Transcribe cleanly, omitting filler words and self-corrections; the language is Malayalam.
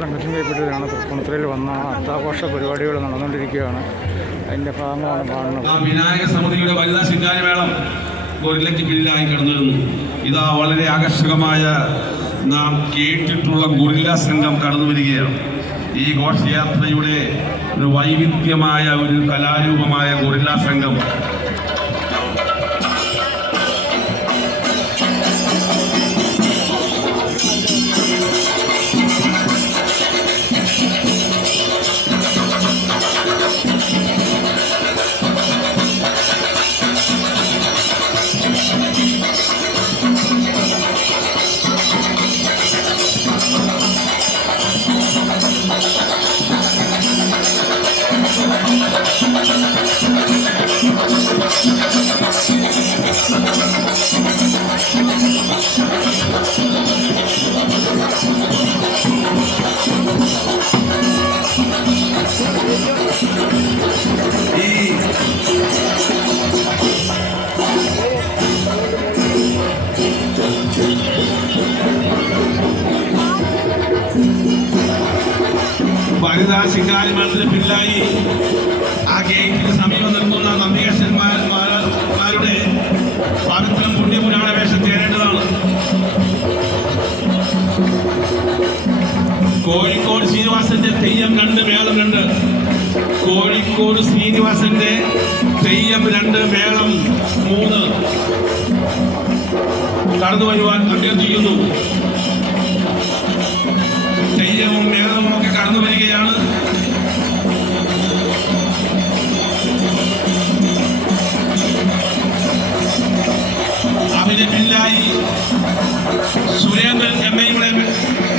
തങ്കച്ചൻ കൈപ്പറ്റൂരാണ്. തൃപ്പൂണിത്തുറയിൽ വന്ന അത്താഘോഷ പരിപാടികൾ നടന്നുകൊണ്ടിരിക്കുകയാണ്. അതിൻ്റെ ഭാഗമാണ് കാണുന്നത്. വിനായക സമിതിയുടെ വനിതാ ശിങ്കാരിമേളം ഗൊറില്ലയ്ക്ക് കീഴിലായി കടന്നു വരുന്നു. ഇതാ വളരെ ആകർഷകമായ നാം കേട്ടിട്ടുള്ള ഗൊറില്ല സംഘം കടന്നു വരികയാണ്. ഈ ഘോഷയാത്രയുടെ ഒരു വൈവിധ്യമായ ഒരു കലാരൂപമായ ഗൊറില്ല സംഘം വനിതാ ശിങ്കാരിമേളത്തിന് പിന്നിലായി ആ ഗേറ്റിന് സമീപം നിൽക്കുന്ന നന്ദികേശന്മാരുടെ പവിത്രം പുണ്യപുരാണ വേഷം ചേരേണ്ടതാണ്. കോഴിക്കോട് ശ്രീനിവാസന്റെ തെയ്യം 2 മേളം 2. കോഴിക്കോട് ശ്രീനിവാസന്റെ തെയ്യം 2 മേളം 3 കടന്നു വരുവാൻ അഭ്യർത്ഥിക്കുന്നു. തെയ്യവും മേളവും ഒക്കെ കടന്നു വരികയാണ്. അതിന് പിന്നിലായി സുരേന്ദ്രൻ MA